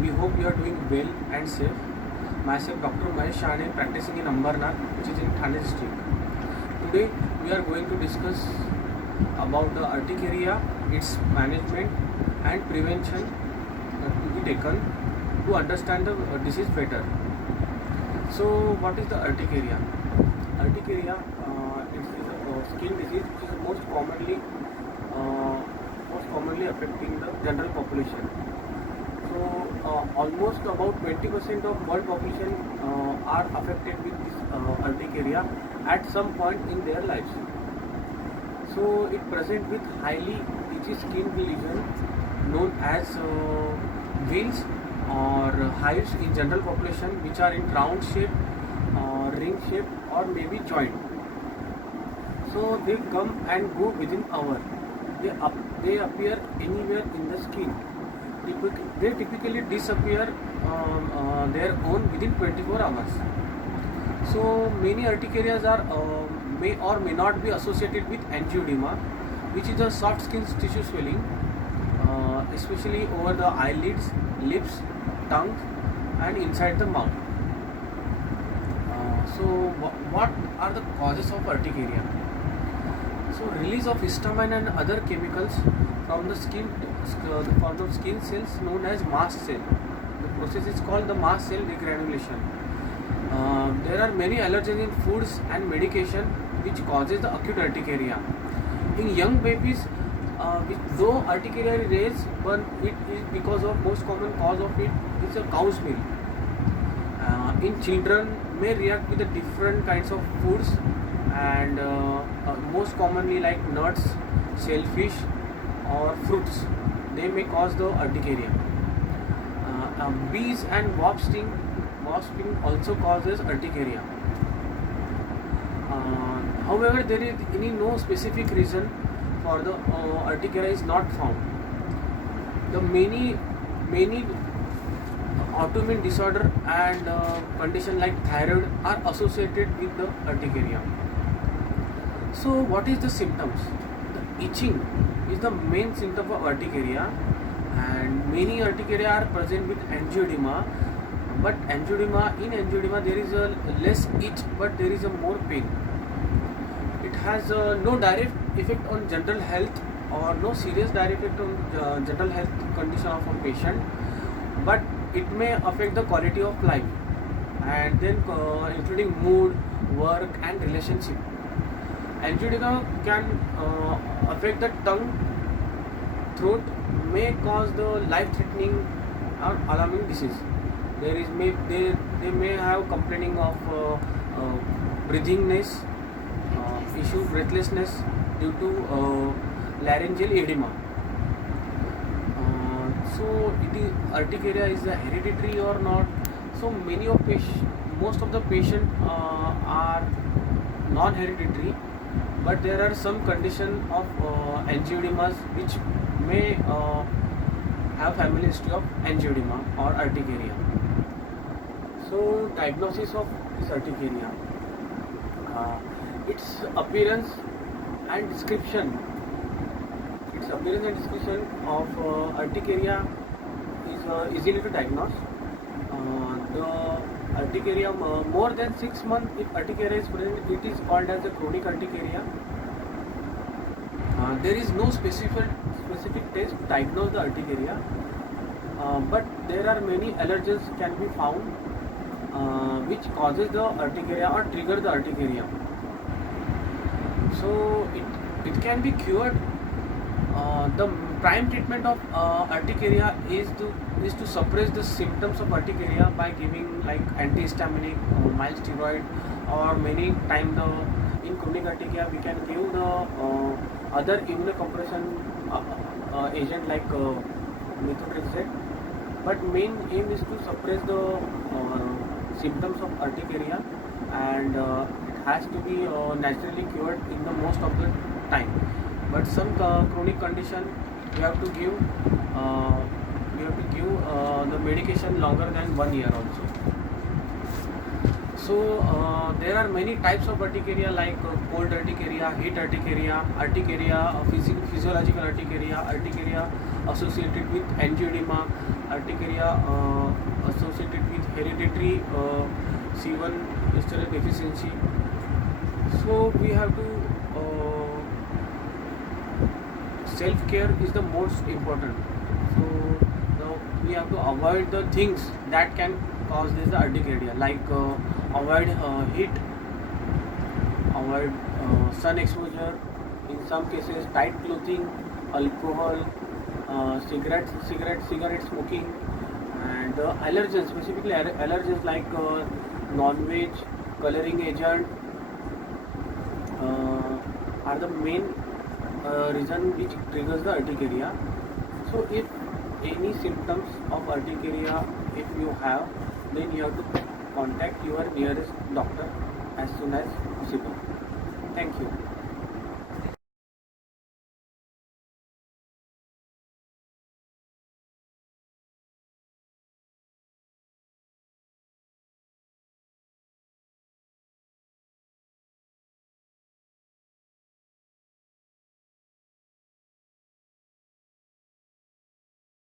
We hope you are doing well and safe. Myself, Dr. Mahesh Shahane, practicing in Ambarnath, which is in Thane district. Today, we are going to discuss about the urticaria, its management and prevention to be taken to understand the disease better. So, what is the urticaria? Urticaria is a skin disease which is most commonly affecting the general population. So almost about 20% of world population are affected with this urticaria at some point in their lives. So it presents with highly itchy skin lesion known as wheals or hives in general population, which are in round shape, ring shape, or maybe joint. So they come and go within hour. They appear anywhere in the skin. They typically disappear their own within 24 hours. So many urticarias are may or may not be associated with angioedema, which is a soft skin tissue swelling, especially over the eyelids, lips, tongue, and inside the mouth. What are the causes of urticaria? So release of histamine and other chemicals from the skin cells known as mast cell. The process is called the mast cell degranulation. There are many allergens in foods and medication which causes the acute urticaria. In young babies, though urticaria is raised, but it is because of most common cause of it is a cow's milk. In children may react with the different kinds of foods and most commonly like nuts, shellfish or fruits. They may cause the urticaria. Bees and wasp sting also causes urticaria. However, there is no specific reason for the urticaria is not found. The many autoimmune disorder and condition like thyroid are associated with the urticaria. So what is the symptoms? The itching is the main symptom of urticaria, and many urticaria are present with angioedema. But in angioedema there is a less itch, but there is a more pain. It has no direct effect on general health or no serious direct effect on general health condition of a patient, but it may affect the quality of life and then including mood, work and relationship. Angioedema can affect the tongue, throat, may cause the life-threatening or alarming disease. They may have complaining of breathingness, issue breathlessness due to laryngeal edema. So urticaria is hereditary or not? So most of the patients are non-hereditary, but there are some condition of angioedemas which may have family history of angioedema or urticaria. So diagnosis of this urticaria, its appearance and description. Of urticaria is easily to diagnose. The urticaria more than 6 months, if urticaria is present, it is called as a chronic urticaria. There is no specific test to diagnose the urticaria, but there are many allergens can be found which causes the urticaria or trigger the urticaria. So it can be cured. The prime treatment of urticaria is to suppress the symptoms of urticaria by giving like antihistaminic, mild steroid, or many times in chronic urticaria we can give the other immunocompression agent like methotrexate. But main aim is to suppress the symptoms of urticaria, and it has to be naturally cured in the most of the time. But some chronic condition you have to give the medication longer than 1 year also. So there are many types of urticaria like cold urticaria, heat urticaria, physiological urticaria associated with angioedema, urticaria hereditary C1 esterase deficiency. So we have to self-care is the most important. So we have to avoid the things that can cause this urticaria, like avoid heat, avoid sun exposure, in some cases tight clothing, alcohol, cigarette smoking, and allergens, specifically allergens like non-veg, coloring agent are the main reason which triggers the urticaria. So if any symptoms of urticaria if you have, then you have to contact your nearest doctor as soon as possible. Thank you.